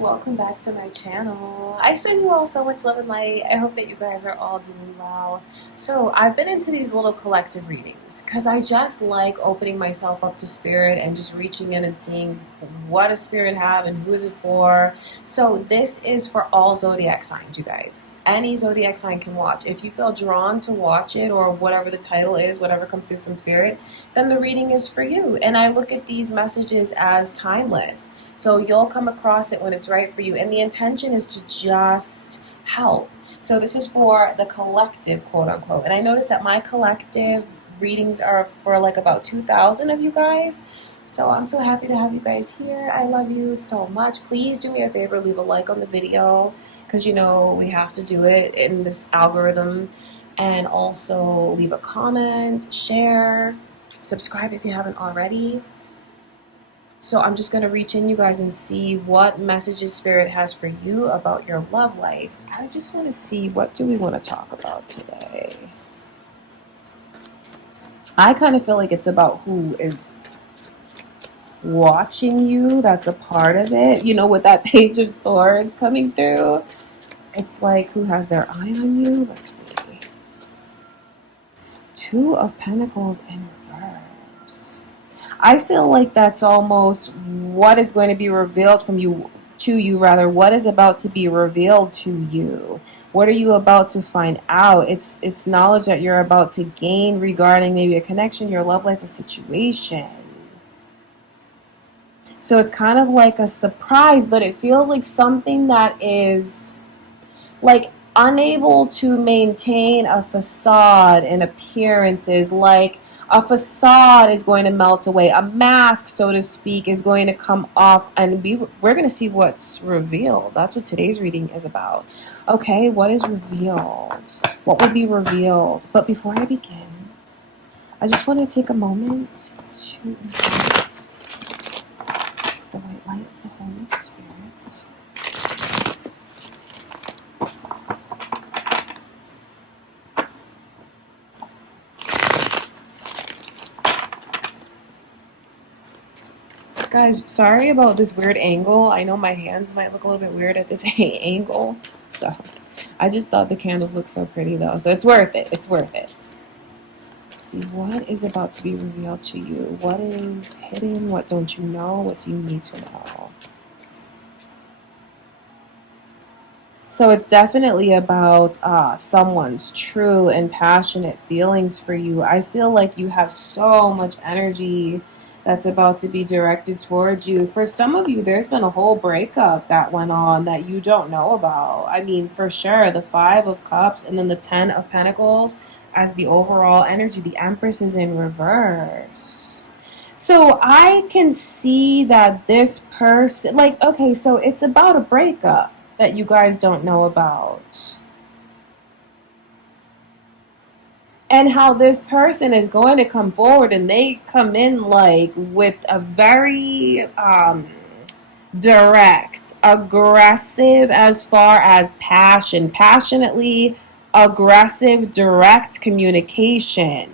welcome back to my channel. I send you all so much love and light. I hope that you guys are all doing well. So I've been into these little collective readings because I just like opening myself up to spirit and just reaching in and seeing what does spirit have and who is it for. So this is for all zodiac signs, you guys. Any zodiac sign can watch. If you feel drawn to watch it, or whatever the title is, whatever comes through from spirit, then the reading is for you. And I look at these messages as timeless. So you'll come across it when it's right for you. And the intention is to just help. So this is for the collective, quote unquote. And I noticed that my collective readings are for like about 2,000 of you guys. So I'm so happy to have you guys here. I love you so much. Please do me a favor, leave a like on the video, because you know we have to do it in this algorithm. And also leave a comment, share, subscribe if you haven't already. So I'm just going to reach in, you guys, and see what messages Spirit has for you about your love life. I just want to see, what do we want to talk about today? I kind of feel like it's about who is watching you. That's a part of it. You know, with that Page of Swords coming through, it's like who has their eye on you. Let's see. Two of Pentacles in reverse. I feel like that's almost what is going to be revealed from you to you, rather. What is about to be revealed to you? What are you about to find out? It's knowledge that you're about to gain regarding maybe a connection, your love life, a situation. So it's kind of like a surprise, but it feels like something that is like unable to maintain a facade and appearances. Like a facade is going to melt away. A mask, so to speak, is going to come off, and we're going to see what's revealed. That's what today's reading is about. Okay, what is revealed? What will be revealed? But before I begin, I just want to take a moment to invite the white light of the Holy Spirit. Guys, sorry about this weird angle. I know my hands might look a little bit weird at this angle. So I just thought the candles look so pretty though. So it's worth it. It's worth it. Let's see, what is about to be revealed to you? What is hidden? What don't you know? What do you need to know? So it's definitely about someone's true and passionate feelings for you. I feel like you have so much energy that's about to be directed towards you. For some of you, there's been a whole breakup that went on that you don't know about. I mean, for sure, the Five of Cups and then the Ten of Pentacles as the overall energy. The Empress is in reverse. So I can see that this person, like, okay, so it's about a breakup that you guys don't know about. And how this person is going to come forward, and they come in like with a very direct, aggressive as far as passion, passionately aggressive, direct communication.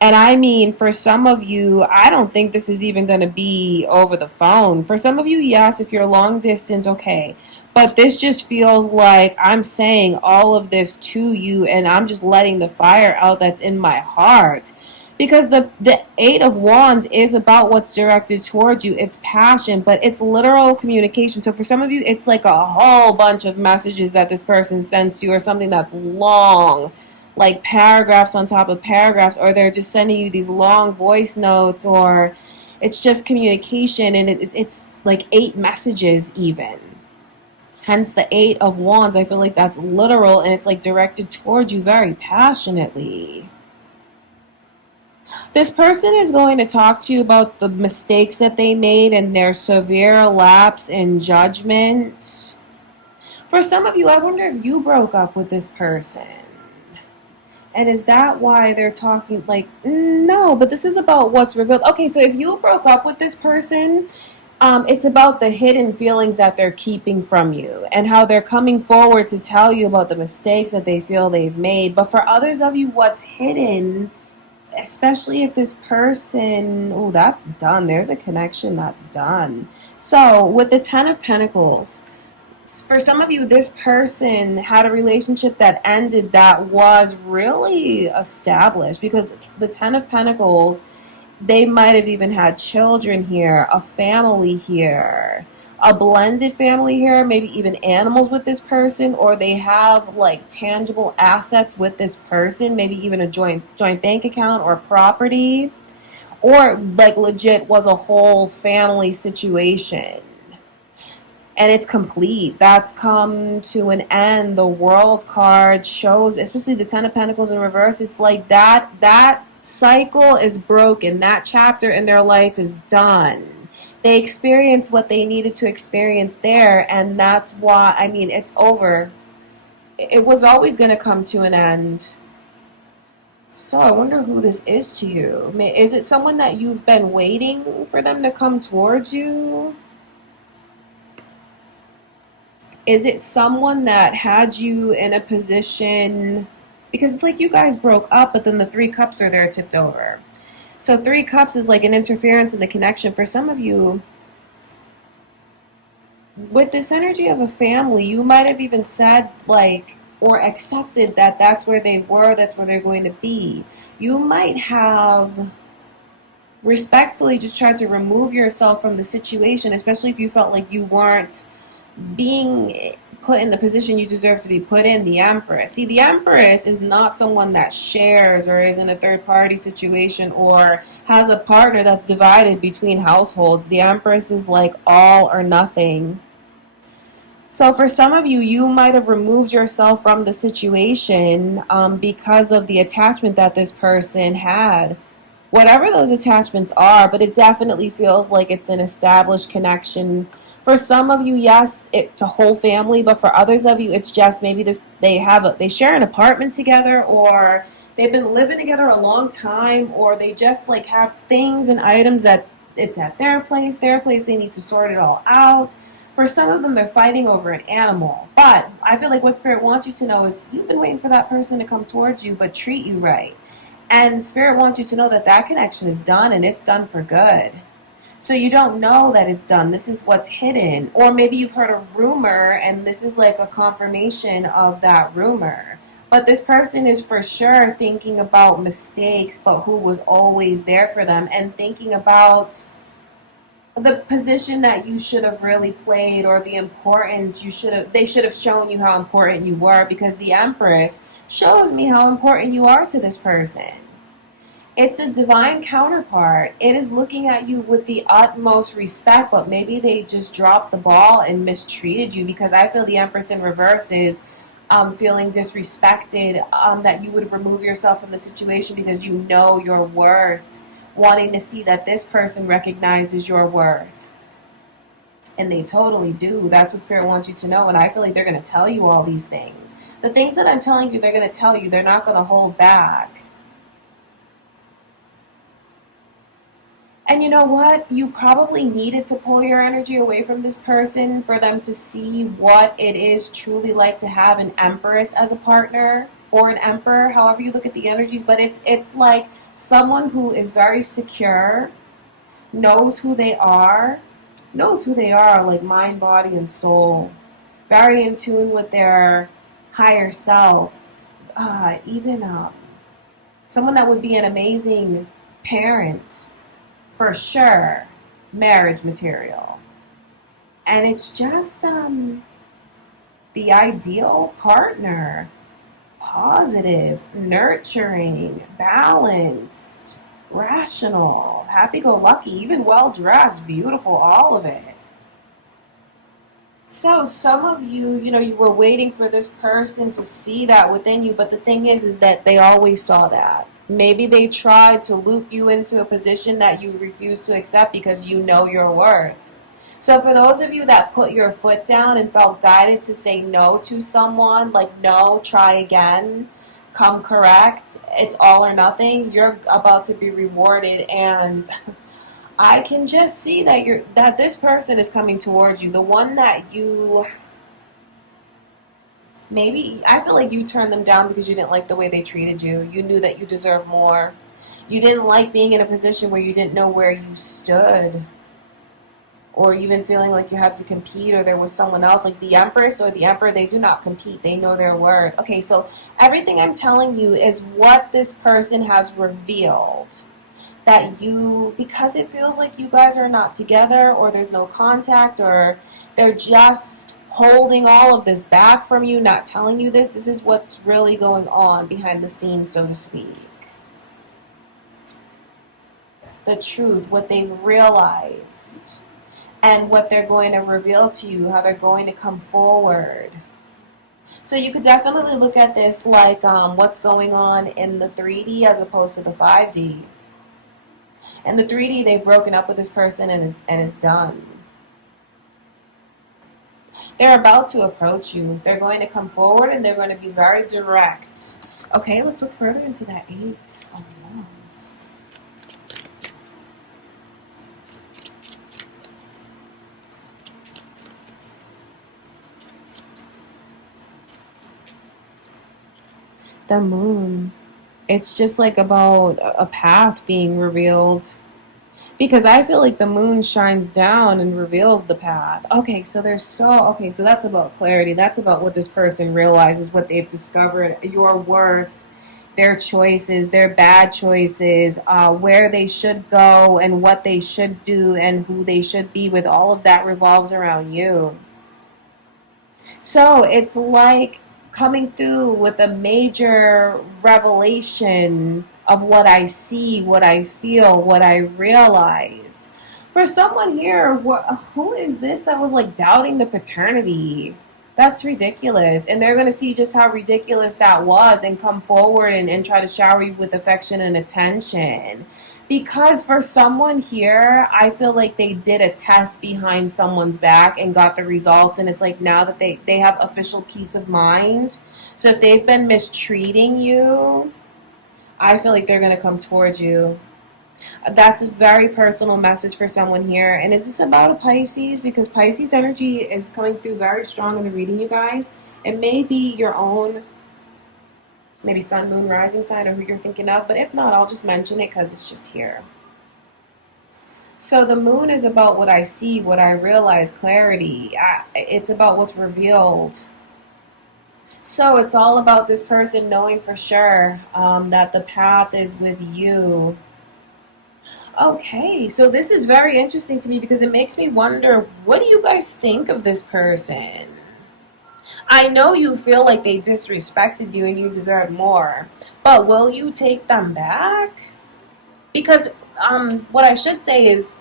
And I mean, for some of you, I don't think this is even going to be over the phone. For some of you, yes, if you're long distance, okay. But this just feels like I'm saying all of this to you, and I'm just letting the fire out that's in my heart. Because the Eight of Wands is about what's directed towards you. It's passion, but it's literal communication. So for some of you, it's like a whole bunch of messages that this person sends to you, or something that's long, like paragraphs on top of paragraphs, or they're just sending you these long voice notes, or it's just communication, and it's like 8 messages even. Hence the Eight of Wands. I feel like that's literal, and it's like directed towards you very passionately. This person is going to talk to you about the mistakes that they made and their severe lapse in judgment. For some of you, I wonder if you broke up with this person. And is that why they're talking? Like, no, but this is about what's revealed. Okay, so if you broke up with this person, it's about the hidden feelings that they're keeping from you, and how they're coming forward to tell you about the mistakes that they feel they've made. But for others of you, what's hidden, especially if this person, oh, that's done. There's a connection that's done. So with the Ten of Pentacles, for some of you, this person had a relationship that ended that was really established, because the Ten of Pentacles, they might have even had children here, a family here, a blended family here, maybe even animals with this person, or they have like tangible assets with this person, maybe even a joint bank account or property, or like legit was a whole family situation. And it's complete. That's come to an end. The World card shows, especially the Ten of Pentacles in reverse, it's like that cycle is broken. That chapter in their life is done. They experienced what they needed to experience there, and that's why, I mean, it's over. It was always going to come to an end. So I wonder who this is to you. Is it someone that you've been waiting for them to come towards you? Is it someone that had you in a position, because it's like you guys broke up, but then the Three Cups are there tipped over. So Three Cups is like an interference in the connection. For some of you, with this energy of a family, you might have even said like, or accepted that that's where they were, that's where they're going to be. You might have respectfully just tried to remove yourself from the situation, especially if you felt like you weren't being put in the position you deserve to be put in. The Empress. See, the Empress is not someone that shares or is in a third party situation or has a partner that's divided between households. The Empress is like all or nothing. So for some of you, you might have removed yourself from the situation because of the attachment that this person had. Whatever those attachments are, but it definitely feels like it's an established connection. For some of you, yes, it's a whole family, but for others of you, it's just maybe they share an apartment together, or they've been living together a long time, or they just like have things and items that it's at their place, they need to sort it all out. For some of them, they're fighting over an animal. But I feel like what Spirit wants you to know is you've been waiting for that person to come towards you, but treat you right. And Spirit wants you to know that that connection is done, and it's done for good. So you don't know that it's done. This is what's hidden. Or maybe you've heard a rumor, and this is like a confirmation of that rumor. But this person is for sure thinking about mistakes, but who was always there for them, and thinking about the position that you should have really played, or the importance they should have shown you how important you were, because the Empress shows me how important you are to this person. It's a divine counterpart. It is looking at you with the utmost respect, but maybe they just dropped the ball and mistreated you, because I feel the Empress in reverse is feeling disrespected, that you would remove yourself from the situation because you know your worth, wanting to see that this person recognizes your worth. And they totally do. That's what Spirit wants you to know. And I feel like they're going to tell you all these things. The things that I'm telling you, they're going to tell you. They're not going to hold back. And you know what? You probably needed to pull your energy away from this person for them to see what it is truly like to have an Empress as a partner, or an Emperor, however you look at the energies. But it's like someone who is very secure, knows who they are like mind, body, and soul. Very in tune with their higher self. Even someone that would be an amazing parent, for sure. Marriage material. And it's just the ideal partner. Positive, nurturing, balanced, rational, happy-go-lucky, even well-dressed, beautiful, all of it. So some of you, you were waiting for this person to see that within you, but the thing is that they always saw that. Maybe they tried to loop you into a position that you refuse to accept because you know your worth. So for those of you that put your foot down and felt guided to say no to someone, like no, try again, come correct, it's all or nothing, you're about to be rewarded. And I can just see that this person is coming towards you. The one that maybe, I feel like you turned them down because you didn't like the way they treated you. You knew that you deserved more. You didn't like being in a position where you didn't know where you stood. or even feeling like you had to compete or there was someone else, like the Empress or the Emperor, they do not compete. They know their word. Okay, so everything I'm telling you is what this person has revealed. That you, because it feels like you guys are not together or there's no contact or they're just holding all of this back from you, not telling you this. This is what's really going on behind the scenes, so to speak. The truth, what they've realized, and what they're going to reveal to you, how they're going to come forward. So you could definitely look at this like what's going on in the 3D as opposed to the 5D. In the 3D, they've broken up with this person and it's done. They're about to approach you. They're going to come forward and they're going to be very direct. Okay, let's look further into that 8 of Wands. The Moon. It's just like about a path being revealed. Because I feel like the moon shines down and reveals the path. Okay, so that's about clarity. That's about what this person realizes, what they've discovered, your worth, their choices, their bad choices, where they should go and what they should do and who they should be with. All of that revolves around you. So it's like coming through with a major revelation of what I see, what I feel, what I realize. For someone here, who is this that was like doubting the paternity? That's ridiculous. And they're going to see just how ridiculous that was and come forward and try to shower you with affection and attention. Because for someone here, I feel like they did a test behind someone's back and got the results. And it's like now that they have official peace of mind. So if they've been mistreating you, I feel like they're going to come towards you. That's a very personal message for someone here. And is this about a Pisces? Because Pisces energy is coming through very strong in the reading, you guys. It may be your own, maybe sun, moon, rising sign, or who you're thinking of. But if not, I'll just mention it because it's just here. So the moon is about what I see, what I realize, clarity. It's about what's revealed. So it's all about this person knowing for sure that the path is with you. Okay, so this is very interesting to me because it makes me wonder, what do you guys think of this person? I know you feel like they disrespected you and you deserve more, but will you take them back? Because what I should say is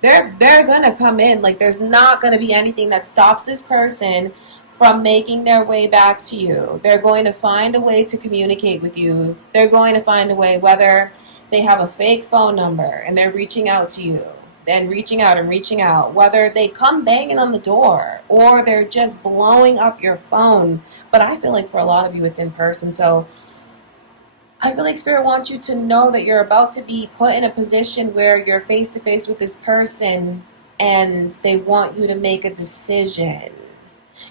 they're gonna come in. Like there's not gonna be anything that stops this person from making their way back to you. They're going to find a way to communicate with you. They're going to find a way, whether they have a fake phone number and they're reaching out to you, then reaching out and reaching out, whether they come banging on the door or they're just blowing up your phone. But I feel like for a lot of you it's in person. So I feel like Spirit wants you to know that you're about to be put in a position where you're face to face with this person and they want you to make a decision.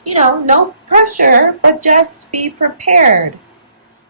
You know, no pressure, but just be prepared.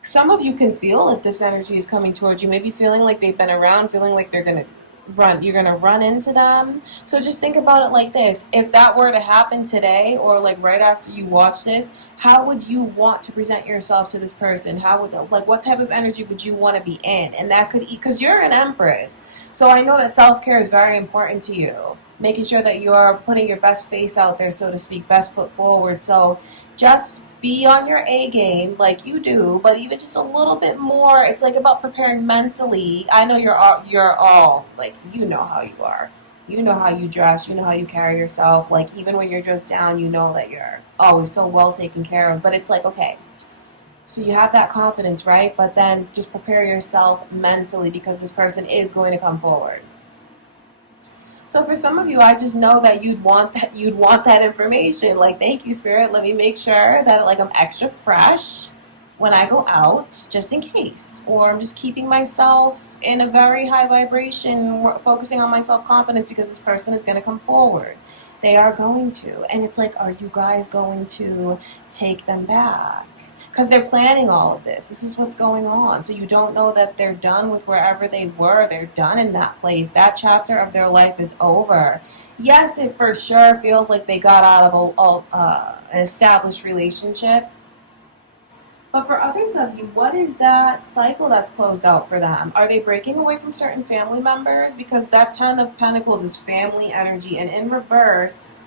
Some of you can feel that this energy is coming towards you, maybe feeling like they've been around, feeling like you're going to run into them. So just think about it like this. If that were to happen today or like right after you watch this, how would you want to present yourself to this person? What type of energy would you want to be in? And that could, because you're an Empress. So I know that self-care is very important to you. Making sure that you're putting your best face out there, so to speak, best foot forward. So just be on your A game like you do, but even just a little bit more. It's like about preparing mentally. I know you're all like, you know how you are. You know how you dress. You know how you carry yourself. Like even when you're dressed down, you know that you're always so well taken care of. But it's like, okay, so you have that confidence, right? But then just prepare yourself mentally because this person is going to come forward. So for some of you, I just know that you'd want that information. Like, thank you, Spirit. Let me make sure that like I'm extra fresh when I go out, just in case. Or I'm just keeping myself in a very high vibration, focusing on my self-confidence because this person is going to come forward. They are going to. And it's like, are you guys going to take them back? Because they're planning all of this. This is what's going on. So you don't know that they're done with wherever they were. They're done in that place. That chapter of their life is over. Yes, it for sure feels like they got out of an established relationship. But for others of you, what is that cycle that's closed out for them? Are they breaking away from certain family members? Because that Ten of Pentacles is family energy. And in reverse,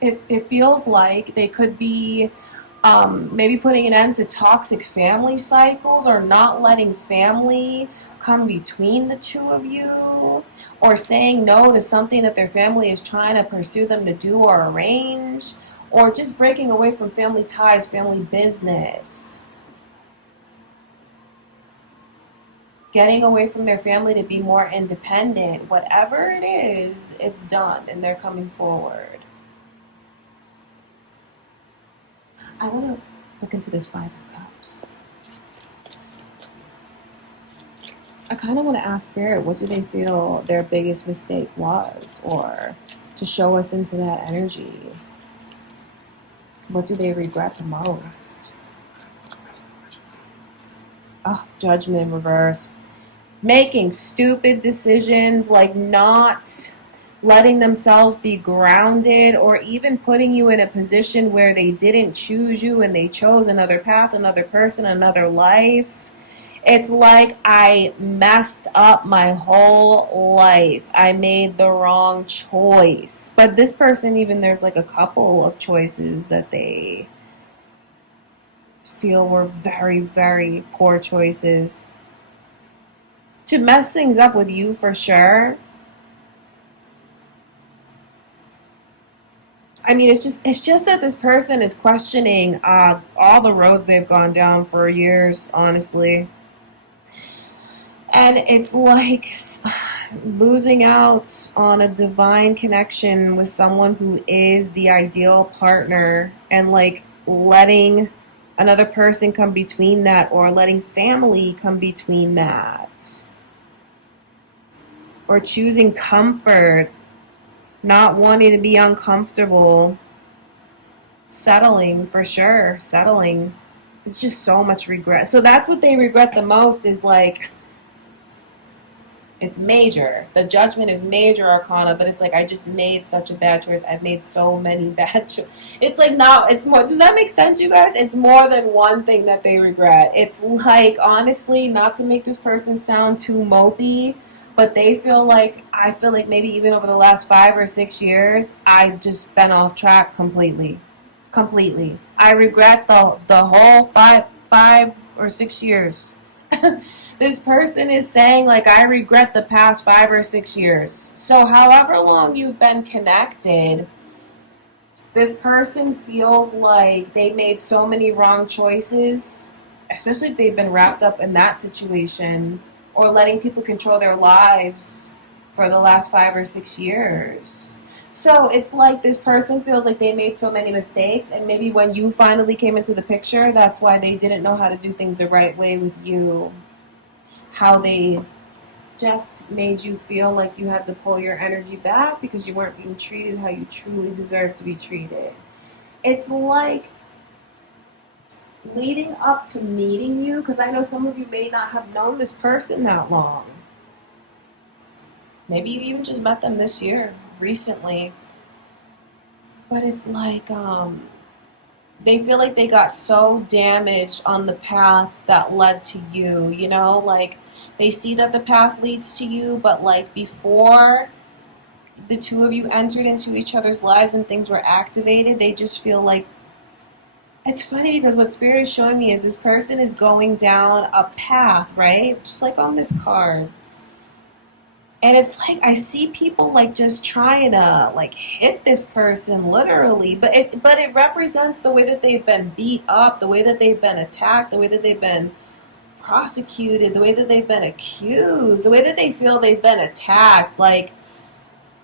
it feels like they could be maybe putting an end to toxic family cycles, or not letting family come between the two of you, or saying no to something that their family is trying to pursue them to do or arrange, or just breaking away from family ties, family business. Getting away from their family to be more independent. Whatever it is, it's done and they're coming forward. I want to look into this Five of Cups. I kind of want to ask Spirit, what do they feel their biggest mistake was? Or to show us into that energy, what do they regret the most? Oh, Judgment in reverse. Making stupid decisions, like not letting themselves be grounded, or even putting you in a position where they didn't choose you and they chose another path, another person, another life. It's like, I messed up my whole life. I made the wrong choice. But this person, even there's like a couple of choices that they feel were very, very poor choices to mess things up with you, for sure. I mean, it's just that this person is questioning all the roads they've gone down for years, honestly. And it's like losing out on a divine connection with someone who is the ideal partner, and like letting another person come between that, or letting family come between that, or choosing comfort, not wanting to be uncomfortable, settling, for sure, settling. It's just so much regret. So that's what they regret the most, is like, it's major. The Judgment is major arcana, but it's like, I just made such a bad choice. I've made so many bad choices. It's like, now it's more, does that make sense, you guys? It's more than one thing that they regret. It's like, honestly, not to make this person sound too mopey, but they feel like, I feel like maybe even over the last 5 or 6 years, I've just been off track completely. Completely. I regret the whole five or 6 years. This person is saying, like, I regret the past 5 or 6 years. So however long you've been connected, this person feels like they made so many wrong choices, especially if they've been wrapped up in that situation, or letting people control their lives for the last 5 or 6 years. So it's like this person feels like they made so many mistakes, and maybe when you finally came into the picture, that's why they didn't know how to do things the right way with you. How they just made you feel like you had to pull your energy back because you weren't being treated how you truly deserve to be treated. It's like, leading up to meeting you, because I know some of you may not have known this person that long. Maybe you even just met them this year, recently. But it's like, they feel like they got so damaged on the path that led to you, you know? Like, they see that the path leads to you, but like before the two of you entered into each other's lives and things were activated, they just feel like, it's funny because what Spirit is showing me is this person is going down a path, right? Just like on this card. And it's like, I see people like just trying to like hit this person literally, but it represents the way that they've been beat up, the way that they've been attacked, the way that they've been prosecuted, the way that they've been accused, the way that they feel they've been attacked. Like,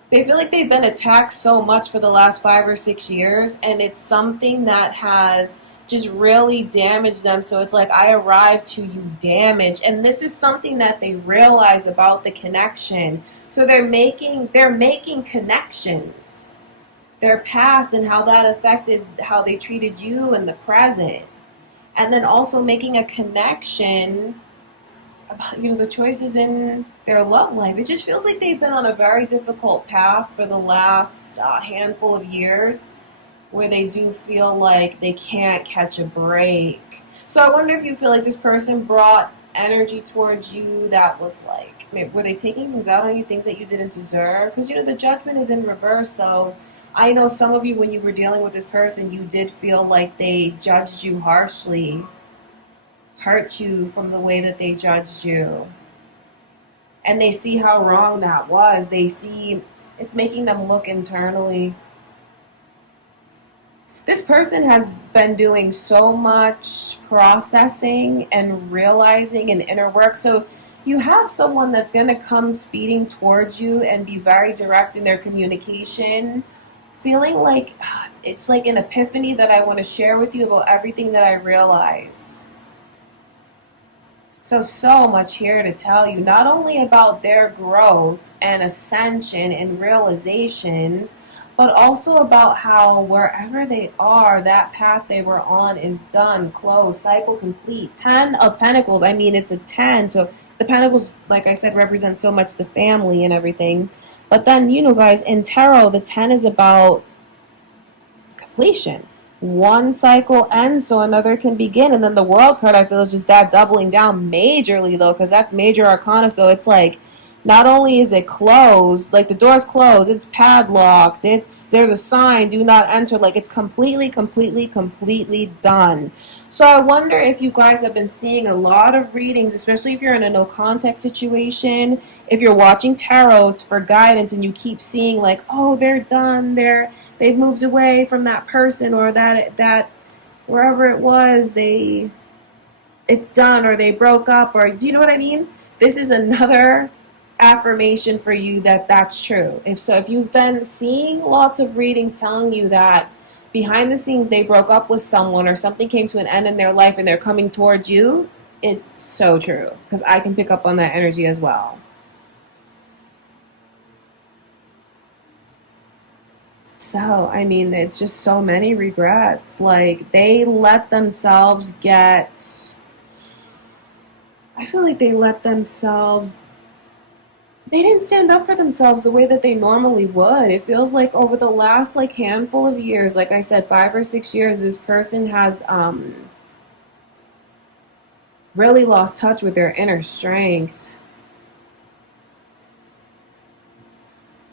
they feel like they've been attacked so much for the last 5 or 6 years, and it's something that has just really damaged them. So it's like, I arrived to you damaged, and this is something that they realize about the connection. So they're making connections. their past and how that affected how they treated you in the present. And then also making a connection about, the choices in their love life. It just feels like they've been on a very difficult path for the last handful of years, where they do feel like they can't catch a break. So I wonder if you feel like this person brought energy towards you that was like, were they taking things out on you, things that you didn't deserve? Because, the judgment is in reverse. So I know some of you, when you were dealing with this person, you did feel like they judged you harshly, hurt you from the way that they judged you. And they see how wrong that was. They see it's making them look internally. This person has been doing so much processing and realizing and inner work. So you have someone that's going to come speeding towards you and be very direct in their communication, feeling like it's like an epiphany that I want to share with you about everything that I realize. So much here to tell you, not only about their growth and ascension and realizations, but also about how wherever they are, that path they were on is done, closed, cycle complete. 10 of Pentacles, it's a 10. So the Pentacles, like I said, represent so much the family and everything. But then, guys, in Tarot, the 10 is about completion. One cycle ends so another can begin. And then the World card, I feel, is just that doubling down majorly, though, because that's major arcana. So it's like, not only is it closed, like the door's closed, it's padlocked, there's a sign, do not enter, like it's completely done. So I wonder if you guys have been seeing a lot of readings, especially if you're in a no contact situation, if you're watching tarot for guidance and you keep seeing like, oh, they're done, they've moved away from that person, or that wherever it was, it's done, or they broke up, or do you know what I mean? This is another affirmation for you that that's true. If you've been seeing lots of readings telling you that behind the scenes they broke up with someone or something came to an end in their life and they're coming towards you, it's so true, because I can pick up on that energy as well. So, it's just so many regrets. Like, they let themselves I feel like they didn't stand up for themselves the way that they normally would. It feels like over the last handful of years, like I said, 5 or 6 years, this person has really lost touch with their inner strength.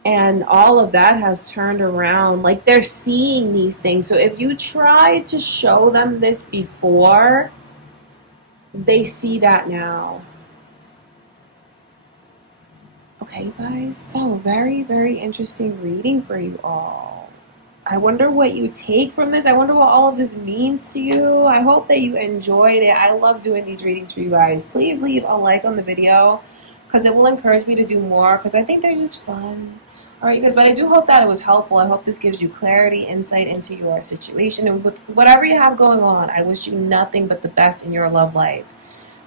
And all of that has turned around. Like, they're seeing these things. So if you tried to show them this before, they see that now. Okay, you guys, so very, very interesting reading for you all. I wonder what you take from this. I wonder what all of this means to you. I hope that you enjoyed it. I love doing these readings for you guys. Please leave a like on the video, because it will encourage me to do more, because I think they're just fun. All right, you guys, but I do hope that it was helpful. I hope this gives you clarity, insight into your situation, and with whatever you have going on, I wish you nothing but the best in your love life.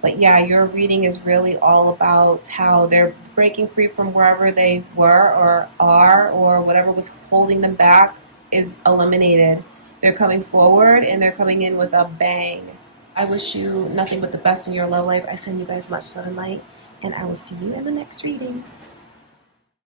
But yeah, your reading is really all about how they're breaking free from wherever they were or are, or whatever was holding them back is eliminated. They're coming forward and they're coming in with a bang. I wish you nothing but the best in your love life. I send you guys much love and light, and I will see you in the next reading.